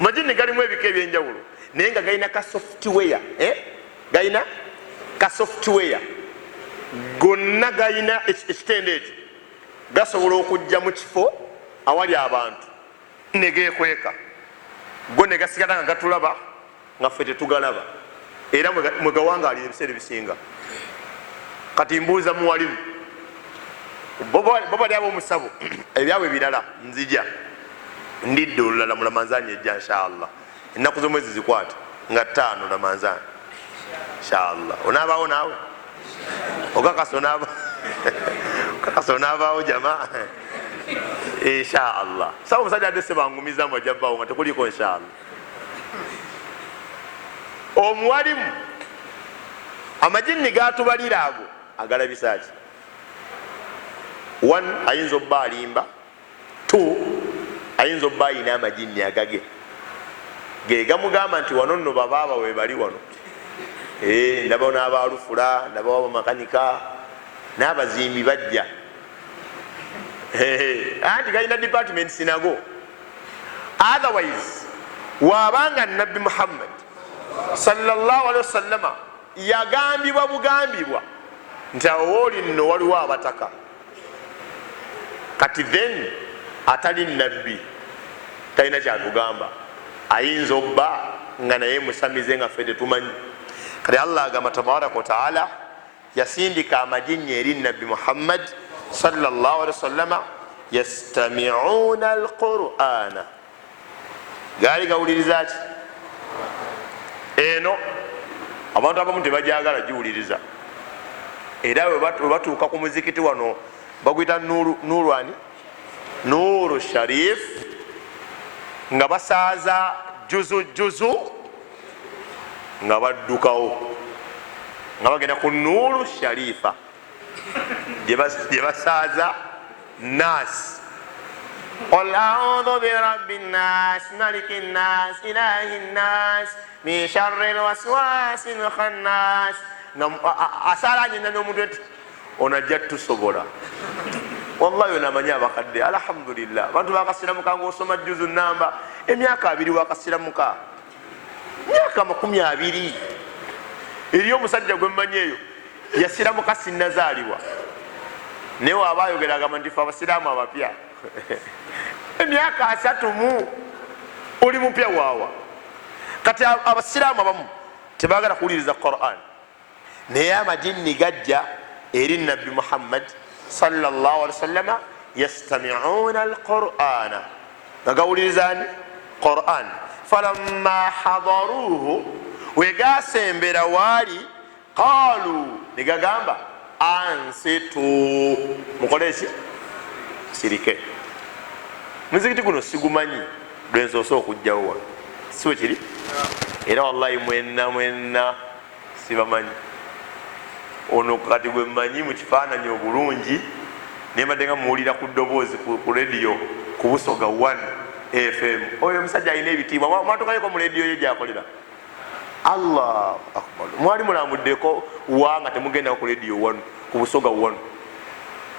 majinni galimu ebika ebyenjawulo naye nga galina ka software galina ka software gonna galina ekitende ekyo gasobola okujja mu kifo awali abantu negekweka go negasigala nga gatulaba nga ffe tetugalaba era mwegawangalira ebiseera ebisinga kati mbuuza muwalimu bo bali ab'omusabo ebyabwe birala nzija ndidde olulala mu Ramadhaani ejja inshallah ennaku z'omwezi zikwata nga 5 Ramadhaani inshallah onaabaawo naawe okakasa onaabaawo jamaa inshallah sawa omusajja ate sebangumizamu ajabbaawo nga tekuliko inshallah omuwalimu amajinni gatubalira ago agalabisa ki 1 ayinza obba alimba 2 ayinza obba ayina amajinni agage ge gamugamba nti wano nno babaaba webali wano ndabawo n'abalufula ndabawo abamakanika n'abazimbi bajja anti galina department sinago otherwise wabanga nabbi Muhammad sallallahu alaihi wasallama yagambibwa bugambibwa nti awooli nno waliwo abataka kati then atali nabbi talina kyatugamba ayinza obba nga naye musamize nga ffe tetumanyi kati Allah agamba tabaraka wa taala yasindika amajinni eri nabbi Muhammad sallallahu alaihi wasallama yastami'una alqur'ana gaali gawuliriza ki eno abantu abamu tebajagala giwuliriza era webatuuka ku muzikiti wano baguyita nurwani nuru sharif nga basaaza juzu nga baddukawo nga bagenda ku nuru sharifa gye basaaza nas qul a'udhu birabbi nnas maliki nnas ilahi nnas min sharri lwaswasi lkhannas asalanyina n'omuntu eti onajja tusobola wallahi onamanya abakadde alhamdulillah abantu bakasiramuka ngaosoma juzu namba emyaka 2 wakasiramuka myaka 20 eriyo omusajja gwemmanyi eyo yasiramuka sinnazaalibwa naye waaba ayogera agamba nti fe abasiraamu abapya emyaka 3 oli mupya waawa kati abasiraamu abamu tebagala kuwuliriza Quran naye amajinni gajja eri nabbi Muhammad sallallahu alaihi wasallama yastami'una alqur'ana nagawulirizani Quran falamma hadaruhu wegasembera waali qalu negagamba ansitu mukoleki sirike muzikiti guno sigumanyi lwensoose okujjawo wano siwe kiri era wallahi mwenna sibamanyi ono kati gwe mmanyi mu kifaananyi obulungi nembadde nga muwulira ku ddoboozi ku rediyo ku Busoga 1 FM oyo omusajja alina ebitiibwa mwatukayeko mu rediyo ye gyakolera Allahu akbar mwali mulambuddeko wanga temugendako ku rediyo 1 ku Busoga 1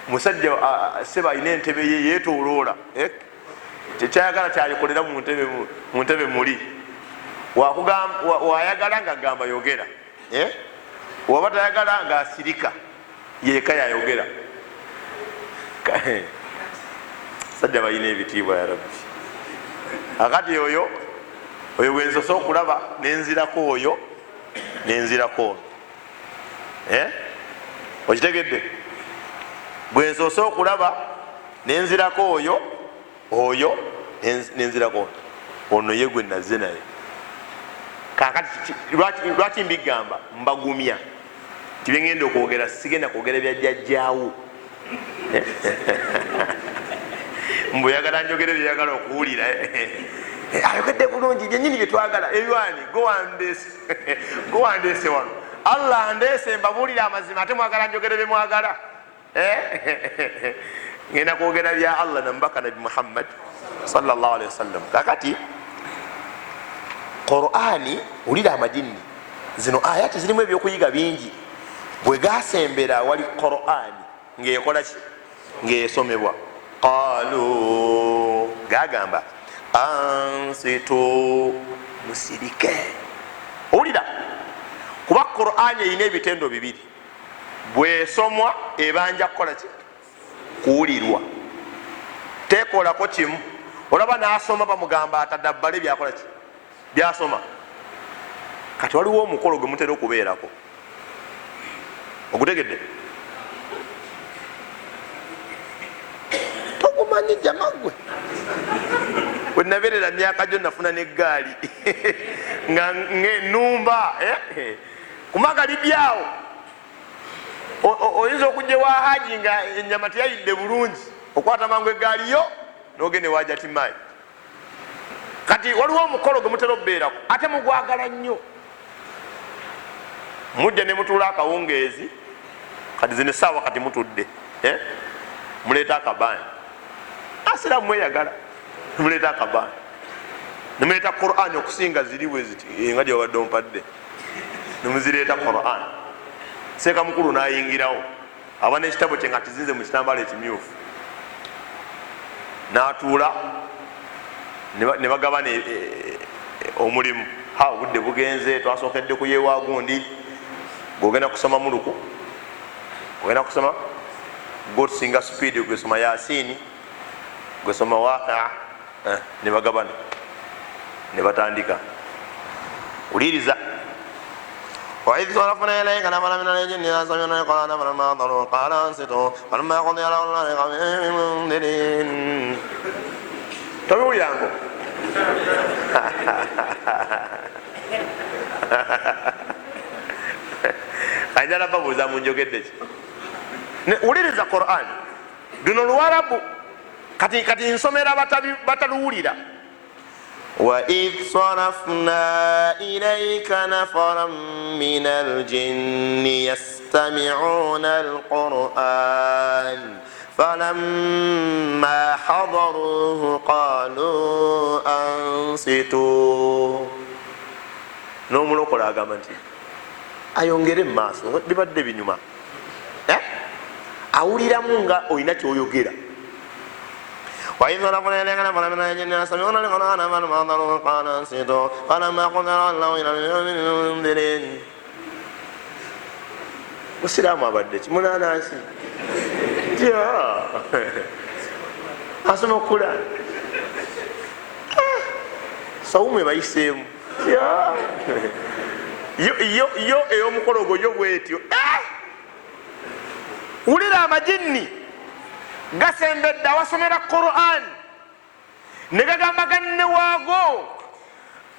musajja seba alina entebe ye yeetooloola tekyayagala kyalikolera mu ntebe muli wayagala nga gamba yogera, waba tayagala nga asirika yeka yayogera. Sajja balina ebitiibwa ya Rabbi. Akati oyo bwensosa okulaba nenzirako oyo nenzirako ono, okitegedde? Bwensosa okulaba nenzirako oyo nenzirako ono ye gwe nazze naye. Kakati lwaki mbigamba? Mbagumya nti byengenda okwogera sigenda kwogera byajjajjaawo. Mbuyagala njogere byeyagala okuwulira. Ayogedde bulungi byenyini byetwagala. Ebiwani gowandeese wano, Allah andeese mbabuulira amazima ate mwagala njogere byemwagala. Ngenda kwogera bya Allah nambaka Nabi Muhammad sallallahu alaihi wasallam. Kakati Qur'ani ulira amajini zino ayati zirimu ebyokuyiga bingi. Bwe gasembera wali Qur'ani ngeyekola ki? Ngeyesomebwa. Qalu gagamba ansitu musirike. Ulira kuba Qur'ani erina ebitendo bibiri. Bwesomwa ebanja kukola ki? Kuwulirwa. Tekolako kimu. Olaba nasoma bamugamba atadabbale byakola ki? Byasoma. Kati waliwo omukolo gwe mutera okubeerako. Ogutegedde? Togumanyi jama gwe. Bwe nabeerera myaka gyo nafuna n'eggaali nga nnumba kumagali byawo. Oyinza okujja wa haji nga ennyama teyayidde bulungi, okwata mangu eggaali yo n'ogende waja timayi. Kati waliwo omukolo gwe mutera okubeerako ate mugwagala nnyo. Mujja ne mutuula akawungeezi, kati zino essaawa kati mutudde, muleeta akabaani. Asiraamu mweyagala, muleeta akabaani, nemuleeta Qur'ani okusinga ziriwe ziti nga gyewabadde ompadde, nemuzireeta Qur'ani. Seeka mukulu n'ayingirawo aba n'ekitabo kye nga kizinze mu kitambaala ekimyufu, n'atuula ne bagabana omulimu. Obudde bugenze, twasookedde ku yeewa gundi, gwogenda kusoma muluku, ogenda kusoma gotusinga speed, gwesoma Yasini, gwesoma Waqia, ne bagabana ne batandika. Uliriza. وإذ صرفنا إليك نفرا من الجن يستمعون القرآن فلما حضروه قال أنصتوا فلما قضي الأمر قضي منذرين. تقول يا أنكو anjala babuuza munjogedde ki? Uliriza Qur'an luno Luwarabu, kati nsomera bataluwulira. وإذ صرفنا إليك نفرا من الجن يستمعون القرآن فلما حضروه قالوا أنصتوا. n'omulokola agamba nti ayongere mu maaso bibadde binyuma, awuliramu nga olina kyoyogera. وإذ صرفنا إليك نفرا من الجن يستمعون القرآن فلما حضروه قالوا أنصتوا فلما قضي اللوا إلى المنذرين. Musiraamu abadde ki? Munaanansi asoma Qur'an, sawumu ebayiseemu yo ey'omukolo gwo yo bwetyo. Wulira amajinni gasembedde awasomera Qur'an ne gagamba ganne waago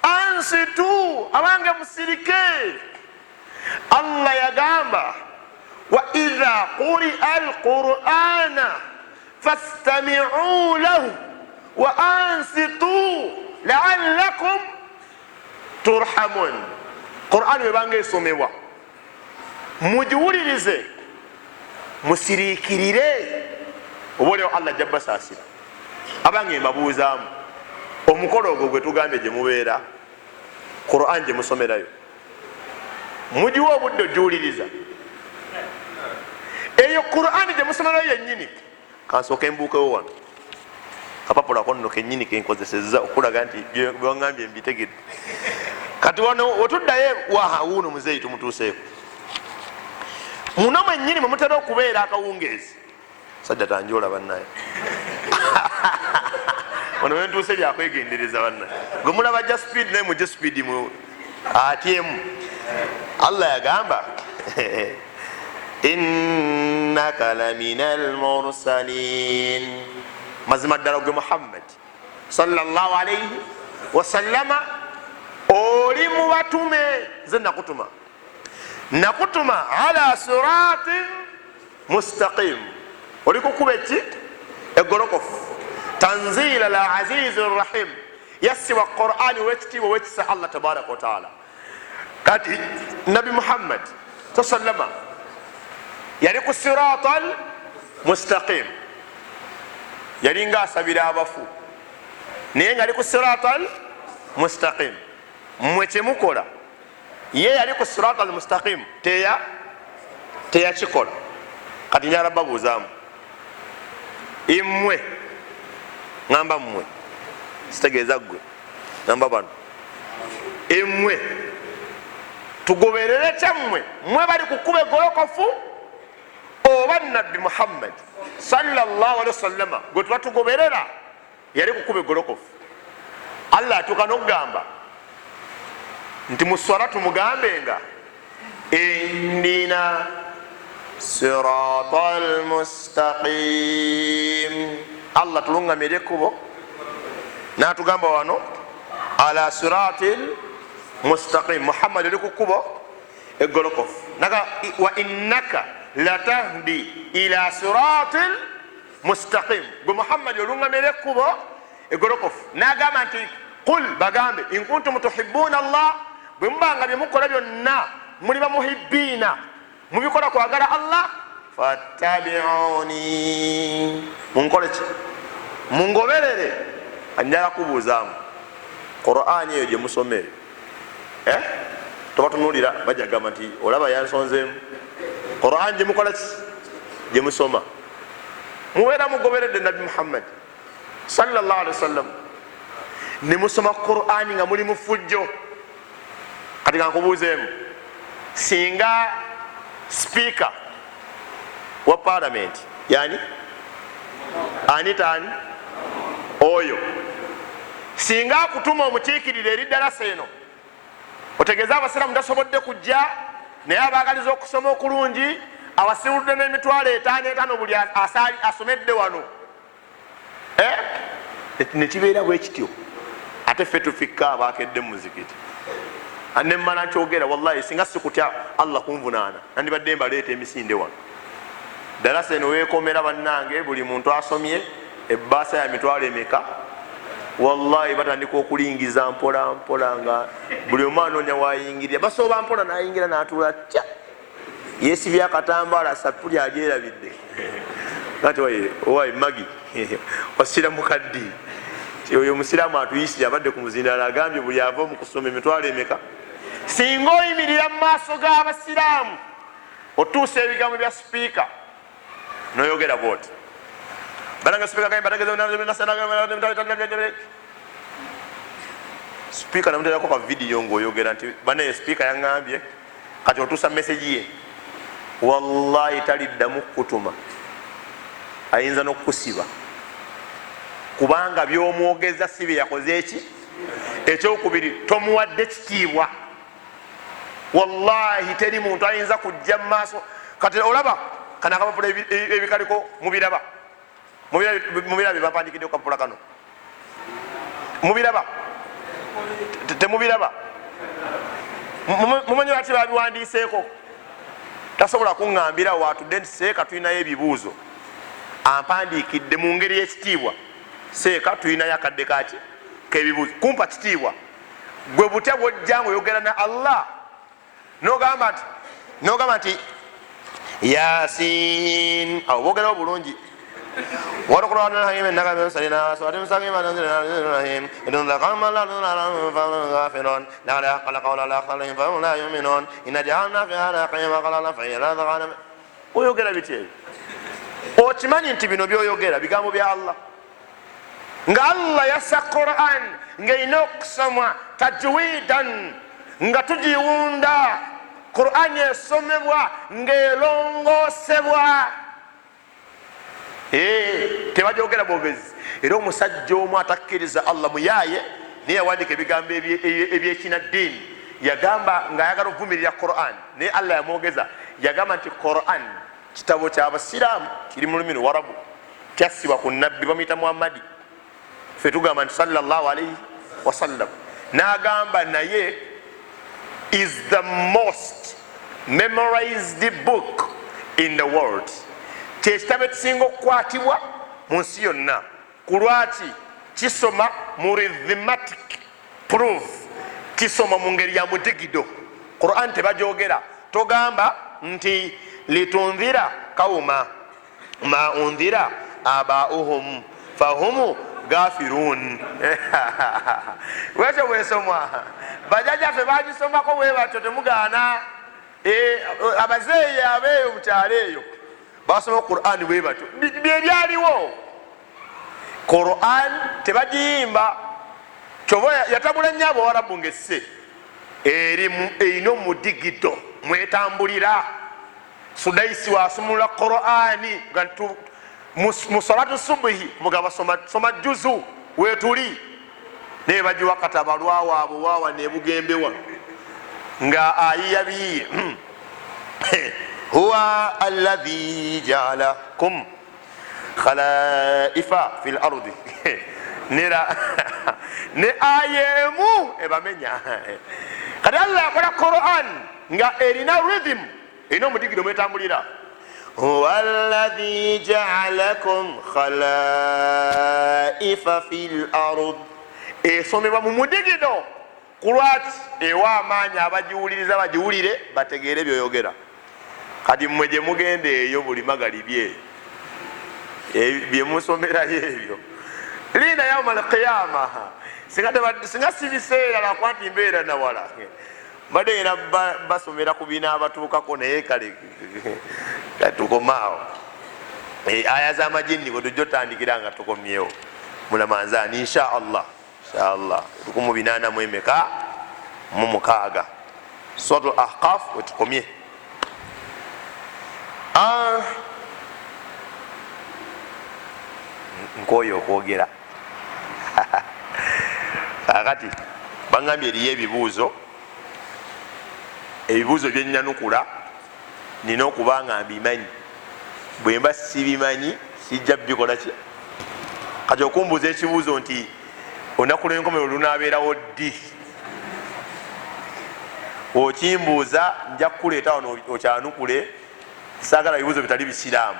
ansitu, abange musirike. Allah yagamba wa idha quri'a al-Qur'ana fastami'u lahu wa ansitu la'allakum turhamun. Qur'an webanga esomebwa mugiwulirize musiriikirire, oboolyawo Allah jabba saasira. Abange mbabuuzaamu omukolo ogwo gwe tugambye gye mubeera Qur'an gye musomerayo mugiwa obudde ogiwuliriza eyo Qur'an gye musomerayo yennyini. Kansooka embuukewo wano kapapula konno kennyini kenkozesezza okulaga nti bwangambye mbitegedde. kati wano wetuddayo waha wuuno muzeeyi tumutuuseeko muno mwennyini mwe mutera okubeera akawungeezi sajja tanjoola bannaye ono wentuuse byakwegendereza bannaye gwe mulaba jja speed naye mujje speedi mu atyemu allah yagamba innaka lamina almursalin mazima ddala gwe muhammad sallallahu alaihi wasallama oli mu batume nze nakutuma ala siratin mustaqim oli kukuba eki egolokofu tanzila la azizi rahim yassiwa qur'ani wekitiibwa wekisa allah tabaraka wataala kati nabi muhammad sallama yali ku sirata mustaqim yali nga asabira abafu naye nga ali ku sirata mustaqim mmwe kyemukola ye yali ku sirata mustaqim teyakikola kati njala babuuzaamu imwe ngamba mmwe sitegeeza ggwe ngamba bano imwe tugoberere kyammwe mmwe bali kukuba egolokofu oba nabbi muhammad sallallahu alaihi wasallama gwe tuba tugoberera yali kukuba egolokofu allah atuuka n'okugamba nti mu swala tumugambenga indina sirata almustaqim allah tulungamire ekkubo natugamba wano ala sirati mustaqim muhammad oli ku kkubo egolokofu naga wa innaka latahdi ila sirati mustaqim gwe muhammad olungamire ekkubo egolokofu nagamba nti qul bagambe in kuntum tuhibbuna allah bwe mubanga byemukola byonna muli bamuhibbiina mubikola kwagala allah fattabiuni munkole ki mungoberere anjala kubuuzaamu qur'ani eyo gyemusomere tobatunulira bajagamba nti olaba yansonzeemu qur'ani gyemukola ki gyemusoma mubeera mugoberedde nabi muhammad sallallahu alaihi wasallam nemusoma qur'ani nga muli mufujjo kati kankubuuzeemu singa speaker wa parliament yani anitaani oyo singa akutuma omukiikirire eri ddalasa eno otegeeza abasiraamu tasobodde kujja naye abaagaliza okusoma okulungi abasibuludde n'emitwalo 5 buli asomedde wano nekibeera bwe kityo ate ffe tufikka abaakedde mu muzikiti nemmala nkyogera wallahi singa sikutya allah kunvunaana nandibadde mbaleeta emisinde wano dalasa eno weekomera bannange buli muntu asomye ebbaasa ya mitwalo emeka wallahi batandika okulingiza mpola mpola nga buli omu anoonya wayingirira basooba mpola nayingira natula tya yesibya akatambaala sapuli agyerabidde ati owaye magi wasira mukaddi oyo musiraamu atuyisire abadde ku muzindala agambye buli ava mu kusoma emitwalo emeka singa oyimirira mu maaso g'abasiraamu otuusa ebigambo bya sipiika noyogera bwoti balanga sipiika namuterako ka vidiyo ngaoyogera nti banaye sipiika yaŋambye kati otuusa meseji ye wallahi taliddamu kutuma ayinza n'okukusiba kubanga byomwogeza si bye yakoze eki ekyokubiri tomuwadde kitiibwa wallahi teri muntu ayinza kujja mu maaso kati olaba kana akapapula ebikaliko mubiraba byebapandikidde ku kapapula kano mubiraba temubiraba mumanyi lwaki babiwandiiseeko tasobola kuŋŋambira watudde nti seeka tulinayo ebibuuzo ampandikidde mu ngeri y'ekitiibwa seeka tulinayo akadde kaki kebibuuzo kumpa kitiibwa gwe butya bwojja ngaoyogera ne allah nogamba nti yasin awo boogerawo bulungi oyogera biti ebyo okimanyi nti bino byoyogera bigambo bya allah nga allah yassa quran ng'erina okusomwa tajwidan nga tugiwunda, Qur'an esomebwa ng'erongosebwa. Tebajogera bwogezi. Era omusajja omu atakkiriza Allah muyaaye naye yawandiika ebigambo eby'ekinaddiini, yagamba ng'ayagala okuvumirira Qur'an, naye Allah yamwogeza, yagamba nti Qur'an kitabo ky'abasiraamu, kiri mu lulimi Luwarabu, kyassibwa ku nabbi bamuyita Muhammadi, ffe tugamba nti sallallahu alaihi wasallam. N'agamba naye is the most memorized book in the world, kyekitabo ekisinga okukwatibwa mu nsi yonna. Ku lwaki? Kisoma mu rhythmatic proof, kisoma mu ngeri ya mudigido. Qur'an tebajogera, togamba nti litunzira kauma ma unzira abauhum fahumu gafirun. Wekyo bwesomwa, bajajjaffe bagisomako bwe batyo, temugaana. Abazeeyi abeeyo mu kyalo eyo basoma Qur'an bwe batyo, byebyaliwo. Qur'an tebagiyimba, kyoba yatabula nnyo Abawarabu ng'esse erina omudigido mwetambulira. Sudaisi wasumulula Qur'ani mu salatu subuhi mugaba soma juzu wetuli, naye bagiwa kataba lwawaabwe waawa nebugembewa nga ayiya biyiye. Huwa alladhi ja'alakum khalaifa fil ardi. Nera ne ayemu ebamenya. Kati Allah akola Qur'an nga erina rhythm, erina omudigido mwetambulira. Huwa alladhi ja'alakum khalaifa fil ard. Esomebwa mu mudigido. Kulwaki? Ewa amaanyi abagiwuliriza bagiwulire bategeere byoyogera. Kati mmwe gye mugenda eyo buli magalibye byemusomerayo ebyo, linda yaumal qiyama singa si biseera lwakuba nti mbeera nawala badde era basomera ku bina abatuukako, naye kale tukomaawo. Aya z'amajinni bwe tujja otandikira nga tukomyewo mulamanzaani insha Allah, inshallah 1886 Suratul Ahqaf we tukomye. Nkoyo okwogera kakati bangambye eriyo ebibuuzo byenyanukula nina okuba nga mbimanyi, bwemba sibimanyi sijja bikola ki. Kati okumbuuza ekibuuzo nti olunaku lw'enkomerero lunaabeerawo ddi, okimbuuza nja kukuleeta wano okyanukule. Saagala bibuuzo bitali bisiraamu.